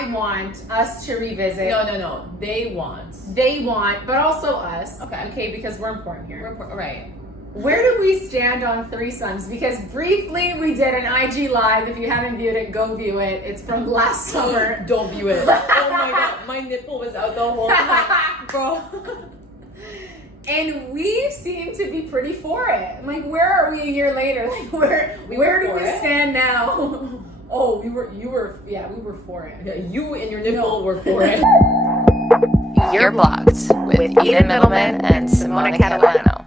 I want us to revisit. No. They want, but also us. Okay, because we're important here. Right. Where do we stand on threesomes? Because briefly we did an IG live. If you haven't viewed it, go view it. It's from last summer. Don't view it. Oh my god, my nipple was out the whole time, bro. And we seem to be pretty for it. Like, where are we a year later? Like, where do we stand now? Oh, we were for it. Yeah, you and your nipple were for it. You're blocked with Eden Middleman and Simona Catalano.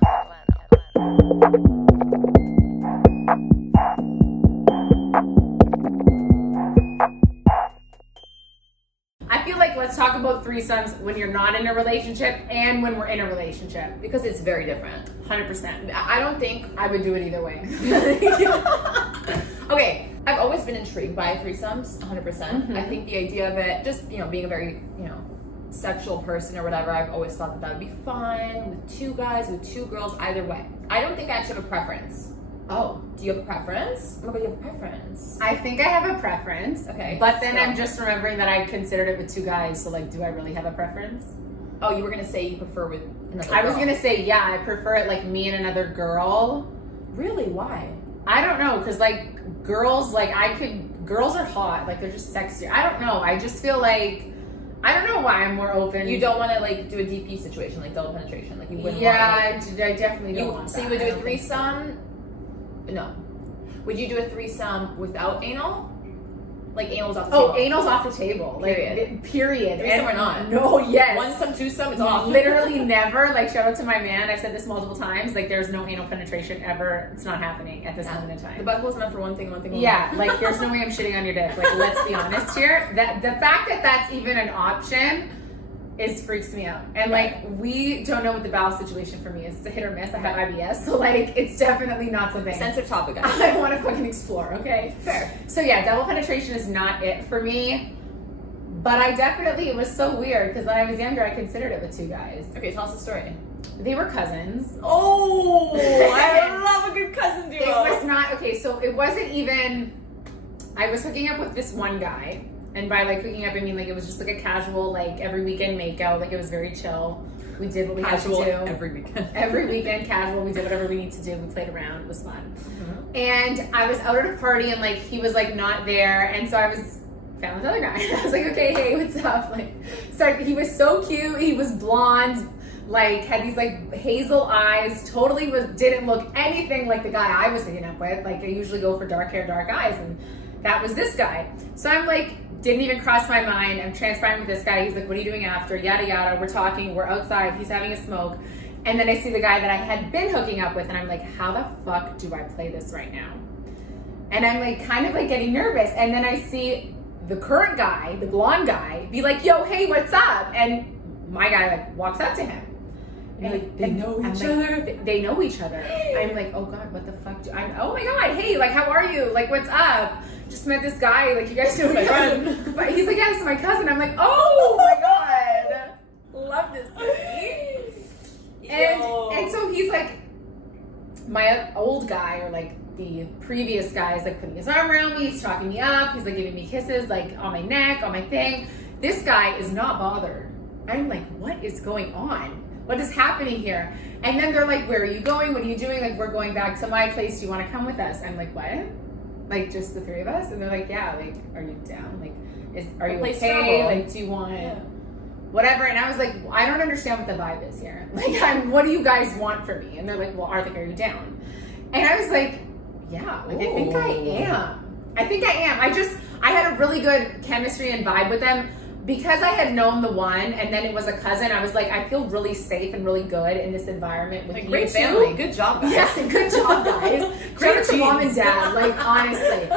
I feel like let's talk about threesomes when you're not in a relationship and when we're in a relationship. Because it's very different. 100%. I don't think I would do it either way. Okay, I've always been intrigued by threesomes, 100%. Mm-hmm. I think the idea of it, just, being a very, sexual person or whatever, I've always thought that would be fun with two guys, with two girls, either way. I don't think I actually have a preference. Oh. Do you have a preference? Oh my god, you have a preference. I think I have a preference. Okay. But then I'm just remembering that I considered it with two guys, so like, do I really have a preference? Oh, you were gonna say you prefer with another girl. I was gonna say, yeah, I prefer it like me and another girl. Really? Why? I don't know, because like girls, girls are hot, like they're just sexier. I don't know. I just feel like, I don't know why I'm more open. You don't want to like do a DP situation, like double penetration, like you wouldn't. Yeah, I definitely don't want that. So you would do a threesome? No. Would you do a threesome without anal? Like anal's off the table. Oh, anal's off the table. Period. Threesome or not? No, yes. One-some, two-some, it's off. Literally never. Like, shout out to my man. I've said this multiple times. Like, there's no anal penetration ever. It's not happening at this moment in time. The butthole's meant for one thing only. Yeah, like, there's no way I'm shitting on your dick. Like, let's be honest here. That the fact that that's even an option freaks me out. And like, we don't know what the bowel situation for me is. It's a hit or miss. I have IBS, so like, it's definitely not something. Sensitive topic, guys. I want to fucking explore. Okay, fair. So yeah, double penetration is not it for me. But it was so weird because when I was younger, I considered it with two guys. Okay, tell us the story. They were cousins. Oh, I love a good cousin duo. It was not okay. So it wasn't even. I was hooking up with this one guy. And by like hooking up, I mean like it was just like a casual, like every weekend makeout. Like it was very chill. We did what we had to do. Every weekend. Every weekend, casual. We did whatever we need to do. We played around. It was fun. Mm-hmm. And I was out at a party and like he was like not there. And so I found this other guy. I was like, okay, hey, what's up? Like, so he was so cute. He was blonde, like had these like hazel eyes. Totally didn't look anything like the guy I was hooking up with. Like I usually go for dark hair, dark eyes, and that was this guy. So I'm like, didn't even cross my mind. I'm transpiring with this guy. He's like, what are you doing after? Yada, yada. We're talking. We're outside. He's having a smoke. And then I see the guy that I had been hooking up with. And I'm like, how the fuck do I play this right now? And I'm like, kind of like getting nervous. And then I see the current guy, the blonde guy, be like, yo, hey, what's up? And my guy like walks up to him. And they know each other. They know each other. I'm like, oh God, what the fuck? Oh my God, hey, like, how are you? Like, what's up? Just met this guy. Like, you guys know my friend. But he's like, yeah, this is my cousin. I'm like, oh my God, love this guy. And so he's like, my old guy or like the previous guy is like putting his arm around me. He's talking me up. He's like giving me kisses like on my neck, on my thing. This guy is not bothered. I'm like, what is going on? What is happening here? And then they're like, where are you going? What are you doing? Like, we're going back to my place. Do you want to come with us? I'm like, what? Like, just the three of us? And they're like, yeah. Like, are you down? Like, are you okay? Like, do you want whatever? And I was like, I don't understand what the vibe is here. Like, what do you guys want from me? And they're like, well, are you down? And I was like, yeah. Like, I think I am. I had a really good chemistry and vibe with them. Because I had known the one and then it was a cousin, I was like, I feel really safe and really good in this environment with like, you great two. Family. Good job, guys. Yes, good job, guys. Great to mom and dad, like honestly.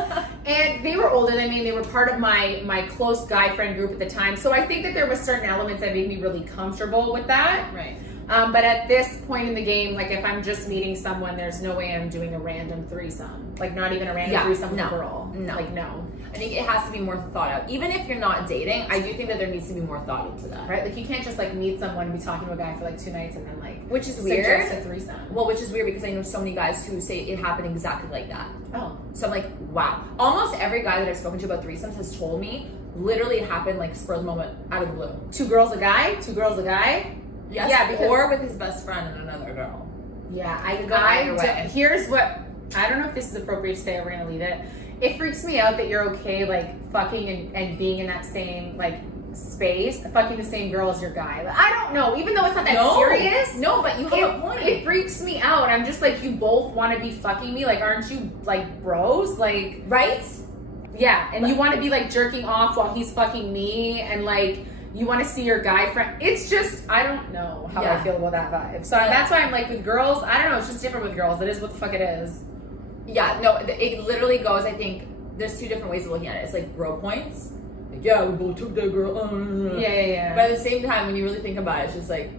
And they were older than me. They were part of my close guy friend group at the time. So I think that there was certain elements that made me really comfortable with that. Right. But at this point in the game, like if I'm just meeting someone, there's no way I'm doing a random threesome. Like not even a random threesome with a girl. No. Like no. I think it has to be more thought out. Even if you're not dating, I do think that there needs to be more thought into that. Right? Like you can't just like meet someone and be talking to a guy for like 2 nights and then like which is weird. Suggest a threesome. Well, which is weird because I know so many guys who say it happened exactly like that. Oh. So I'm like, wow. Almost every guy that I've spoken to about threesomes has told me literally it happened like spur of the moment out of the blue. 2 girls, a guy? 2 girls, a guy? Yes, Yeah, because, or with his best friend and another girl. Yeah, here's what, I don't know if this is appropriate to say, or we're gonna leave it. It freaks me out that you're okay, like, fucking and being in that same, like, space, fucking the same girl as your guy. Like, I don't know, even though it's not that serious. No, but you have a point. It freaks me out. I'm just like, you both want to be fucking me. Like, aren't you, like, bros? Like, right? Yeah, and you want to be, like, jerking off while he's fucking me, and, like, you want to see your guy friend. It's just, I don't know how I feel about that vibe. So that's why I'm like, with girls, I don't know, it's just different with girls. It is what the fuck it is. Yeah, no, it literally goes, I think, there's 2 different ways of looking at it. It's like bro points. Like, yeah, we both took that girl. Yeah. But at the same time, when you really think about it, it's just like,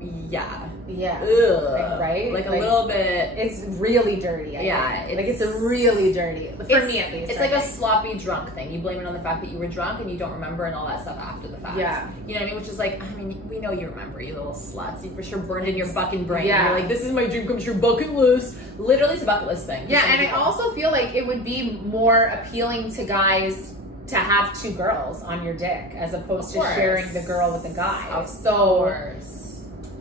yeah. Ugh. Right? Like a little bit. It's really dirty. It's really dirty. For me, at least. It's like a sloppy drunk thing. You blame it on the fact that you were drunk and you don't remember and all that stuff after the fact. Yeah. You know what I mean? Which is like, I mean, we know you remember, you little sluts. You for sure burned in your fucking brain. Yeah. You're like, this is my dream come true bucket list. Literally, it's a bucket list thing. Yeah, and I also feel like it would be more appealing to guys to have 2 girls on your dick as opposed to sharing the girl with the guy. Of course.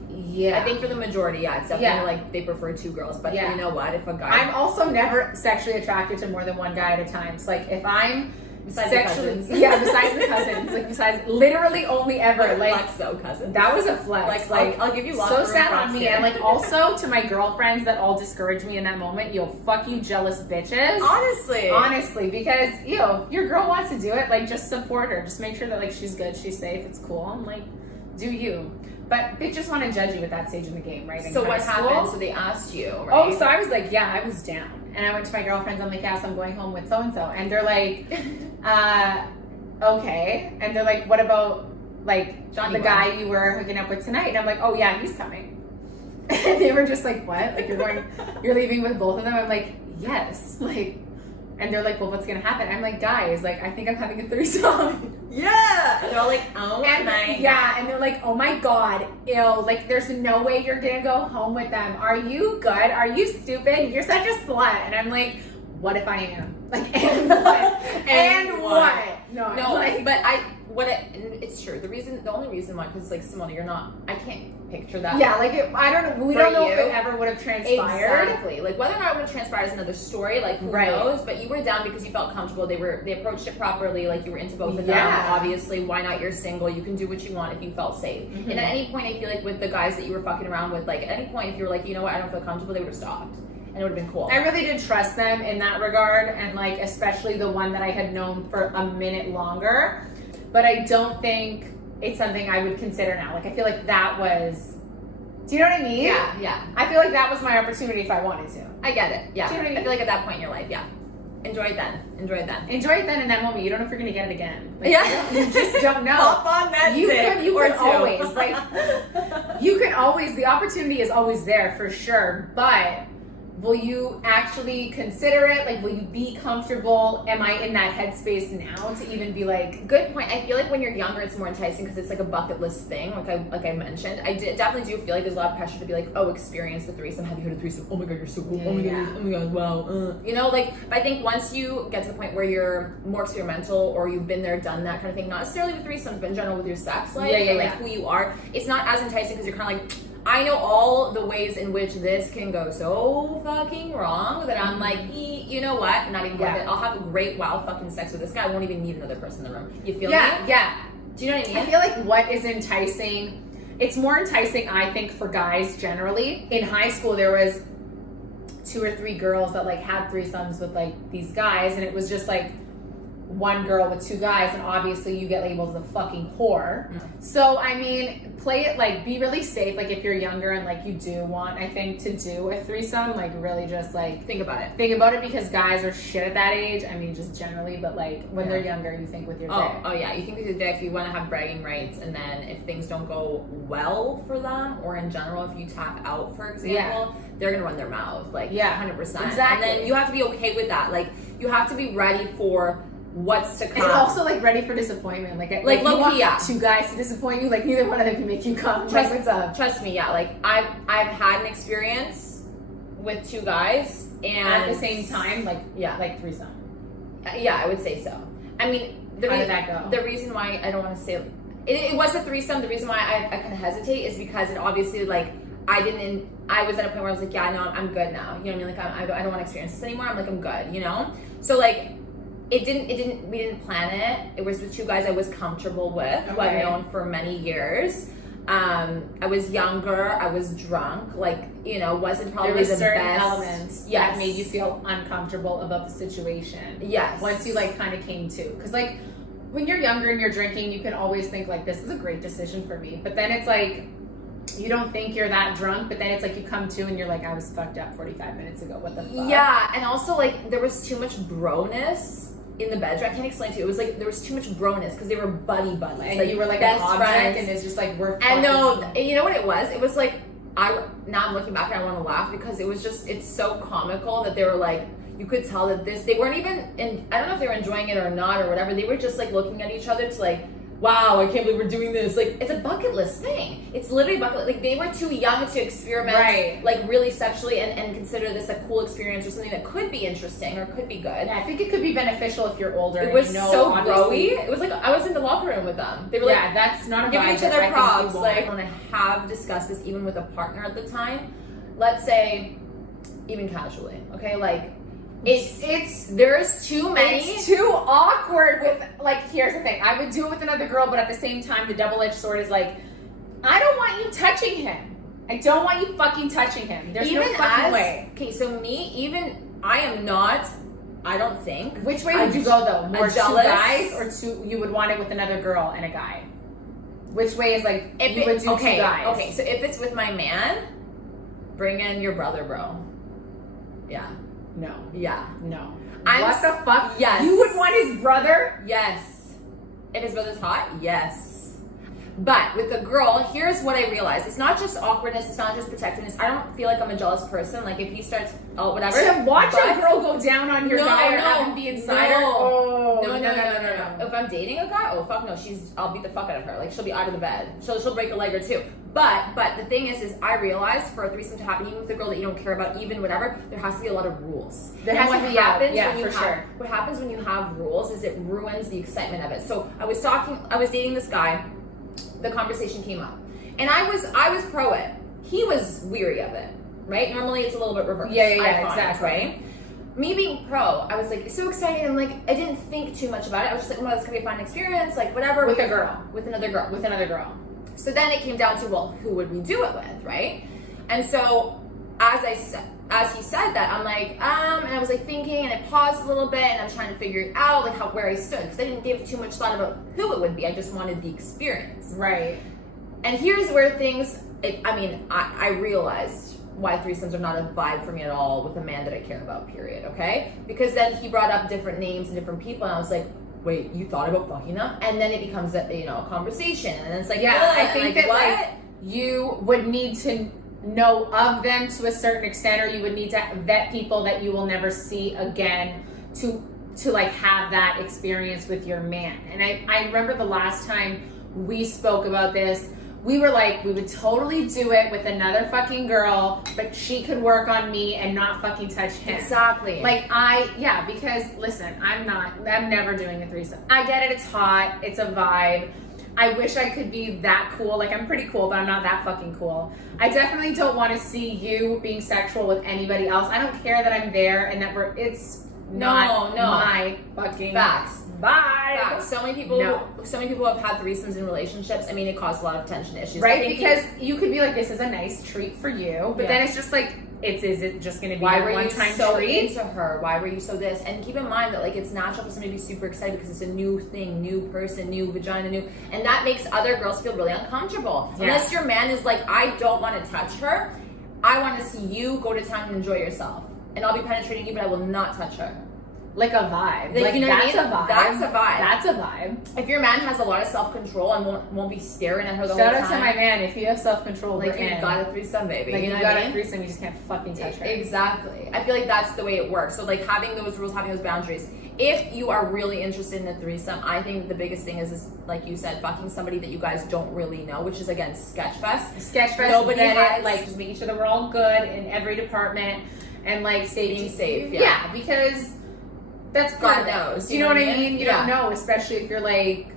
Yeah. I think for the majority, it's definitely like they prefer 2 girls. But you know what? If a guy, I'm also never sexually attracted to more than one guy at a time. So like if I'm besides sexually, the cousins. besides the cousins, like besides literally only ever like flex though, cousin. That was a flex. Like I'll give you lots so of sad on me, and like also to my girlfriends that all discourage me in that moment. Yo, fuck you, jealous bitches. Honestly, because your girl wants to do it. Like just support her. Just make sure that like she's good, she's safe, it's cool, and like do you. But bitches want to judge you at that stage in the game, right? So what happened? So they asked you, right? Oh, so I was like, yeah, I was down. And I went to my girlfriends, I'm like, yes, I'm going home with so-and-so. And they're like, okay. And they're like, what about, like, the guy you were hooking up with tonight? And I'm like, oh, yeah, he's coming. And they were just like, what? Like, you're leaving with both of them? I'm like, yes. Like, and they're like, well, what's going to happen? I'm like, guys, like, I think I'm having a threesome. Yeah. And they're all like, oh my. Yeah, and they're like, oh my God, ew. Like, there's no way you're going to go home with them. Are you good? Are you stupid? You're such a slut. And I'm like, what if I am? Like, and what? and what? No, like, but it's true. The only reason why, because like Simona, you're not. I can't picture that. Yeah, like I don't know. We don't know if it ever would have transpired. Exactly. Like whether or not it would have transpired is another story. Like who knows? But you were down because you felt comfortable. They approached it properly. Like you were into both of them. Obviously, why not? You're single. You can do what you want if you felt safe. Mm-hmm. And at any point, I feel like with the guys that you were fucking around with, like at any point, if you were like, you know what, I don't feel comfortable, they would have stopped. And it would have been cool. I really did trust them in that regard, and like especially the one that I had known for a minute longer. But I don't think it's something I would consider now. Like I feel like that was. Do you know what I mean? Yeah. I feel like that was my opportunity if I wanted to. I get it. Yeah. Do you know what I mean? I feel like at that point in your life, enjoy it then. Enjoy it then in that moment. You don't know if you're gonna get it again. Like, you just don't know. Hop on that you dick could, you or could two. Always like you can always. The opportunity is always there for sure, but. Will you actually consider it? Like, will you be comfortable? Am I in that headspace now to even be like... Good point. I feel like when you're younger, it's more enticing because it's like a bucket list thing, like I mentioned. I definitely do feel like there's a lot of pressure to be like, oh, experience the threesome. Have you heard of threesome? Oh my God, you're so cool. Oh my God, wow. You know, like, I think once you get to the point where you're more experimental or you've been there, done that kind of thing, not necessarily with threesomes, but in general with your sex life and like who you are, it's not as enticing because you're kind of like... I know all the ways in which this can go so fucking wrong that I'm like, you know what? Not even worth it. I'll have a great wild fucking sex with this guy. I won't even need another person in the room. You feel me? Yeah. Do you know what I mean? I feel like what is enticing, it's more enticing, I think, for guys generally. In high school, there was 2 or 3 girls that like had threesomes with like these guys, and it was just like one girl with 2 guys, and obviously you get labeled as a fucking whore. So I mean, play it like, be really safe. Like if you're younger and like you do want, I think, to do a threesome, like really just like think about it because guys are shit at that age. I mean, just generally, but like when they're younger, you think with your dick. Oh yeah, you think with your dick, you want to have bragging rights, and then if things don't go well for them, or in general, if you tap out, for example, they're gonna run their mouth, like 100%. Exactly. And then you have to be okay with that. Like you have to be ready for what's to come. And also like ready for disappointment. Like low key, 2 guys to disappoint you, like neither one of them can make you come. Trust me, like I've had an experience with 2 guys and at the same time, like threesome. Yeah, I would say so. I mean, How did that go? The reason why I don't want to say it was a threesome. The reason why I kind of hesitate is because it obviously like I was at a point where I was like, yeah, no, I'm good now. You know what I mean? Like I don't want to experience this anymore. I'm like, I'm good, you know? So like, we didn't plan it. It was with two guys I was comfortable with, who I've known for many years. I was younger, I was drunk, like, you know, wasn't probably there was the certain best. elements that made you feel uncomfortable about the situation. Yes. Once you like kind of came to. Because like, when you're younger and you're drinking, you can always think like, this is a great decision for me. But then it's like, you don't think you're that drunk, but then it's like you come to and you're like, I was fucked up 45 minutes ago. What the fuck? Yeah, and also like there was too much bro-ness in the bedroom. I can't explain to you. It was like there was too much bro-ness because they were buddies. And like, you were like best an object, friends. and it's just like we're. And no, you know what it was? It was like now I'm looking back and I want to laugh because it's so comical that they were like. You could tell that they weren't even, I don't know if they were enjoying it or not or whatever. They were just like looking at each other to like, wow, I can't believe we're doing this. Like, it's a bucket list thing. It's literally bucket list. Like, they were too young to experiment, like, really sexually and consider this a cool experience or something that could be interesting or could be good. Yeah, I think it could be beneficial if you're older. It was so obviously. broy. It was like, I was in the locker room with them. They were like, that's not a giving vibe each that other I think props. you Like, want. when I have discussed this even with a partner at the time, let's say, even casually, okay? Like, there's too many. It's too awkward with, like, here's the thing. I would do it with another girl, but at the same time, the double-edged sword is like, I don't want you touching him. I don't want you fucking touching him. There's no fucking way. Okay, so I am not, I don't think. Which way would you go, though? More jealous, two guys, or you would want it with another girl and a guy? Which way is, like, you would do two guys? Okay, so if it's with my man, bring in your brother, bro. Yeah. No. Yeah. No. What the fuck? Yes. You would want his brother? Yes. If his brother's hot? Yes. But with the girl, here's what I realized. It's not just awkwardness. It's not just protectiveness. I don't feel like I'm a jealous person. Like, if he starts, whatever. To watch a girl go down on your guy or have him be inside her? Oh, no. If I'm dating a guy, oh, fuck no. I'll beat the fuck out of her. Like, she'll be out of the bed. She'll break a leg or two. But the thing is I realized for a threesome to happen, even with a girl that you don't care about, even whatever, there has to be a lot of rules. There has to be, What happens when you have rules is it ruins the excitement of it. So I was dating this guy, the conversation came up. And I was pro it. He was weary of it, right? Normally it's a little bit reversed. Yeah, exactly. Right? Me being pro, I was like so excited and like I didn't think too much about it. I was just like, well, it's gonna be a fun experience, like whatever. With a girl. With another girl. With another girl. So then it came down to, well, who would we do it with, right? And so as he said that, I'm like, and I was like thinking, and I paused a little bit, and I'm trying to figure it out, like where I stood, because I didn't give too much thought about who it would be. I just wanted the experience. Right. And here's where I realized why threesomes are not a vibe for me at all with a man that I care about, period, okay? Because then he brought up different names and different people, and I was like, wait, you thought about fucking them? And then it becomes a conversation, and it's like, yeah, I think that what? like you would need to know of them to a certain extent, or you would need to vet people that you will never see again to like have that experience with your man. And I remember the last time we spoke about this, we were like, we would totally do it with another fucking girl, but she could work on me and not fucking touch him. Exactly. Because listen, I'm never doing a threesome. I get it, it's hot, it's a vibe. I wish I could be that cool. Like, I'm pretty cool, but I'm not that fucking cool. I definitely don't want to see you being sexual with anybody else. I don't care that I'm there and that it's not my fucking facts. Bye. Facts. So many people have had threesomes in relationships. I mean, it caused a lot of tension issues. Right? Because you could be like, this is a nice treat for you, but then it's just like, is it just going to be a one-time treat? Into her? Why were you so this? And keep in mind that like it's natural for somebody to be super excited because it's a new thing, new person, new vagina, new, and that makes other girls feel really uncomfortable. Yeah. Unless your man is like, I don't want to touch her. I want to see you go to town and enjoy yourself, and I'll be penetrating you, but I will not touch her. Like a vibe. Like you know that's what I mean? a vibe. That's a vibe. That's a vibe. If your man has a lot of self-control and won't be staring at her the whole time. Shout out to my man. If you have self-control, like you got a threesome, baby. Like you know you got what I mean? a threesome, you just can't fucking touch her. Exactly. I feel like that's the way it works. So like having those rules, having those boundaries. If you are really interested in a threesome, I think the biggest thing is like you said, fucking somebody that you guys don't really know, which is again Sketchfest. Sketchfest. Nobody has like just making sure that we're all good in every department and like being safe. Yeah, because That's God part of it. knows. You know what I mean? You don't know, especially if you're like,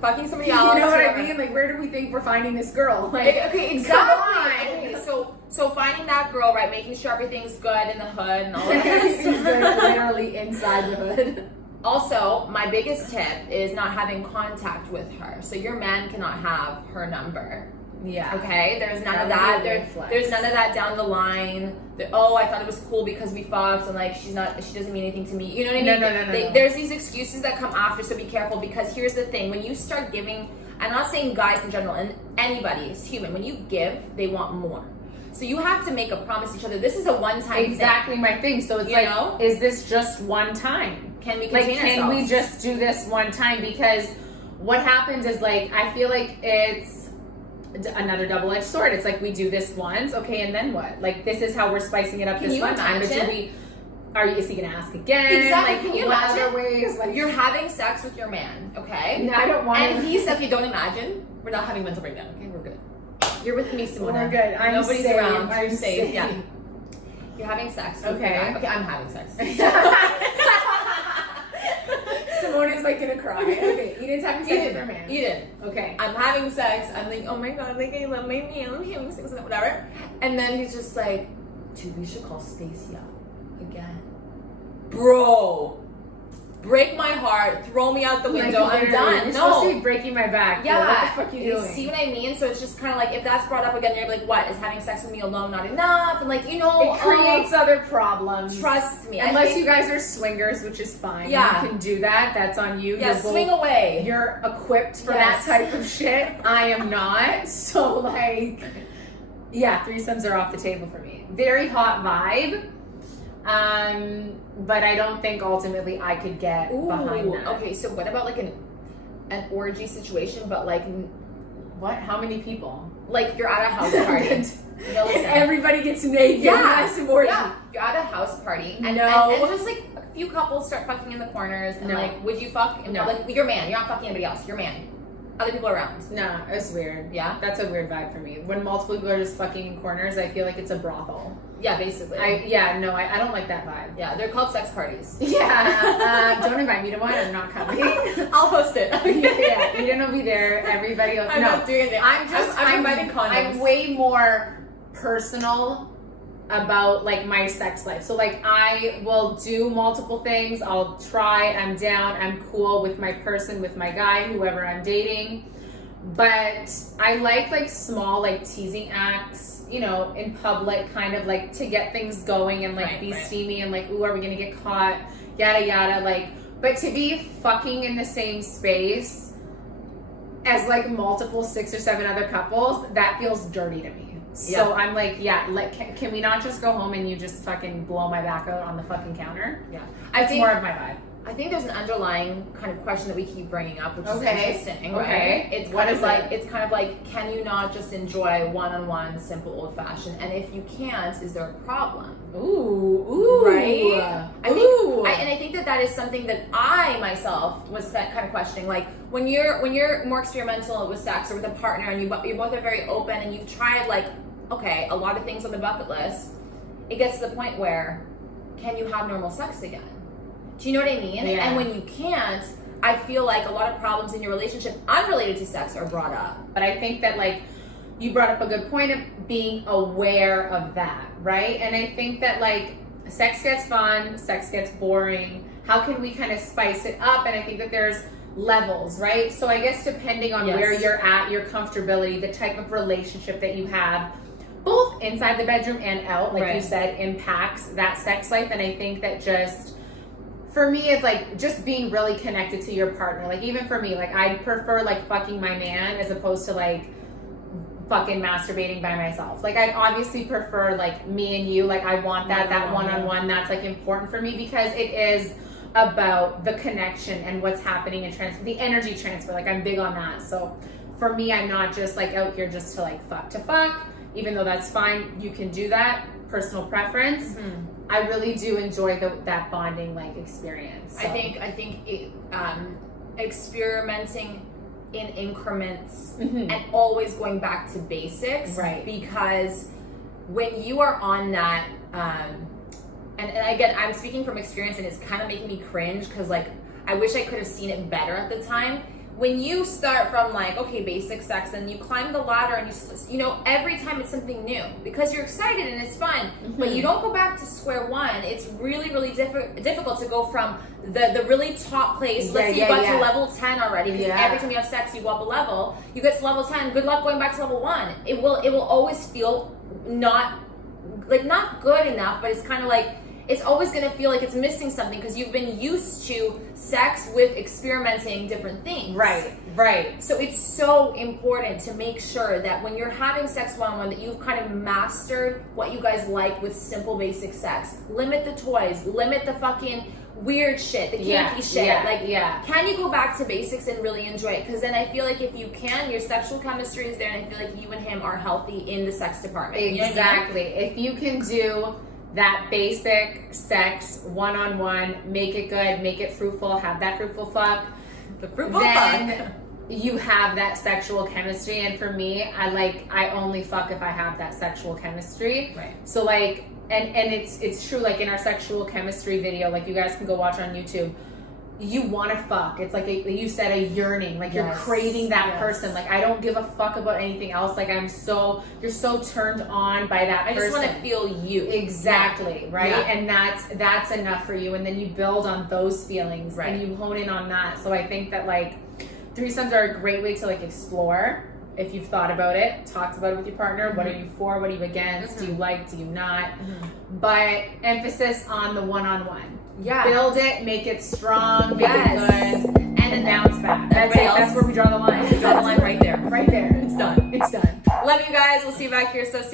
fucking somebody else. You know what I whatever. mean? Like, where do we think we're finding this girl? Like, Okay, exactly. Come on. Okay, so finding that girl, right? Making sure everything's good in the hood and all that kind of She's stuff. literally inside the hood. Also, my biggest tip is not having contact with her. So your man cannot have her number. Yeah. Okay? There's none of That that. would be a red flag. There's none of that down the line. I thought it was cool because we fucked and like she doesn't mean anything to me. You know what I mean? No. There's these excuses that come after, so be careful because here's the thing. When you start giving, I'm not saying guys in general, and anybody is human. When you give, they want more. So you have to make a promise to each other. This is a one-time Exactly thing. my thing. So it's is this just one time? Can we Like, contain can ourselves? we just do this one time? Because what happens is, like, I feel like it's another double-edged sword. It's like we do this once, okay, and then what? Like, this is how we're spicing it up Can this you one time. But is he gonna ask again? Exactly. Like, Can you what imagine? other ways? Like, You're having sex with your man, okay? No, I don't want And to. he's okay, don't imagine. We're not having mental breakdown, okay? We're good. You're with me, Simona. We're good. I'm Nobody's safe. around. I'm You're safe. safe. Yeah. You're having sex with Okay. your guy. Okay, I'm having sex. Simona's like gonna cry. Okay, Eden's having sex with her man. Eden. Okay. I'm having sex. I'm like, oh my god, like I love my man. I'm having sex with him, whatever. And then he's just like, dude, we should call Stacy up again. Bro. Break my heart, throw me out the window. I'm done. You're No. supposed to be breaking my back. Yeah. What the fuck are you doing? See what I mean? So it's just kind of like, if that's brought up again, you're like, what? Is having sex with me alone not enough? And like, you know. It creates other problems. Trust me. Unless you guys are swingers, which is fine. Yeah. You can do that. That's on you. Yeah, You're swing both- away. You're equipped for Yes. that type of shit. I am not. So, like, yeah, threesomes are off the table for me. Very hot vibe. But I don't think ultimately I could get behind that. Okay, so what about like an orgy situation, but like What? How many people? like you're at a house party. And No, listen. everybody gets naked. Yeah. That's an orgy. Yeah, you're at a house party, and, No. and just like a few couples start fucking in the corners, and No. like, would you fuck? No. Like your man, you're not fucking anybody else. Your man, other people around. No, it's weird. Yeah? That's a weird vibe for me. When multiple people are just fucking in corners, I feel like it's a brothel. Yeah, basically. I don't like that vibe. Yeah, they're called sex parties. Yeah. Don't invite me to one. I'm not coming. I'll host it. Yeah, Eden will be there. Everybody will. I'm not doing it. I'm inviting condoms. I'm way more personal about like my sex life. So like I will do multiple things. I'll try. I'm down. I'm cool with my person, with my guy, whoever I'm dating. But I like small like teasing acts, you know, in public, kind of like to get things going and like be steamy and like, ooh, are we gonna get caught? Yada yada. Like, but to be fucking in the same space as like multiple 6 or 7 other couples, that feels dirty to me. So Yeah. I'm like, yeah, like can we not just go home and you just fucking blow my back out on the fucking counter? Yeah, It's more of my vibe. I think there's an underlying kind of question that we keep bringing up, which is Okay. interesting, Okay. right? It's What kind of is like it? it's kind of like, can you not just enjoy one-on-one, simple, old-fashioned? And if you can't, is there a problem? Ooh, Right? Ooh. And I think that is something that I myself was kind of questioning. Like when you're more experimental with sex or with a partner, and you both are very open, and you've tried like, okay, a lot of things on the bucket list. It gets to the point where, can you have normal sex again? Do you know what I mean? Yeah. And when you can't, I feel like a lot of problems in your relationship unrelated to sex are brought up. But I think that like you brought up a good point of being aware of that, right? And I think that like sex gets fun, sex gets boring. How can we kind of spice it up? And I think that there's levels, right? So I guess depending on Yes. where you're at, your comfortability, the type of relationship that you have, both inside the bedroom and out, like you Right. said, impacts that sex life. And I think that just for me, it's like just being really connected to your partner. Like even for me, like I prefer like fucking my man as opposed to like fucking masturbating by myself. Like I obviously prefer like me and you. Like I want that one-on-one. That's like important for me because it is about the connection and what's happening and the energy transfer. Like I'm big on that. So for me, I'm not just like out here just to like fuck, even though that's fine. You can do that. Personal preference. Mm-hmm. I really do enjoy that bonding like experience. So. I think it, experimenting in increments Mhm. and always going back to basics, Right. Because when you are on that and again, I'm speaking from experience, and it's kind of making me cringe because like I wish I could have seen it better at the time. When you start from like, okay, basic sex, and you climb the ladder, and you know, every time it's something new because you're excited and it's fun, but you don't go back to square one. It's really, really difficult to go from the really top place. Let's say you got to level 10 already, because every time you have sex, you go up a level. You get to level 10. Good luck going back to level 1. It will always feel not good enough, but it's kind of like, it's always going to feel like it's missing something because you've been used to sex with experimenting different things. Right. So it's so important to make sure that when you're having sex one-on-one that you've kind of mastered what you guys like with simple basic sex. Limit the toys, limit the fucking weird shit, the kinky shit. Can you go back to basics and really enjoy it? Because then I feel like if you can, your sexual chemistry is there, and I feel like you and him are healthy in the sex department. Exactly. You know what I mean? If you can do that basic sex one-on-one, make it good, make it fruitful, have that fruitful fuck, you have that sexual chemistry. And for me, I only fuck if I have that sexual chemistry. Right. So like, and it's true, like in our sexual chemistry video, like you guys can go watch on YouTube, you want to fuck. It's like you said, a yearning, like you're craving that person. Like I don't give a fuck about anything else. Like you're so turned on by that person. I just want to feel you. Exactly. Right. And that's enough for you. And then you build on those feelings and you hone in on that. So I think that like threesomes are a great way to like explore. If you've thought about it, talked about it with your partner, what are you for, what are you against, do you like, do you not? But emphasis on the one-on-one. Build it, make it strong, make it good, and then bounce back. That's where we draw the line. We draw the line right there. Right there. It's done. It's done. Love you guys. We'll see you back here so soon.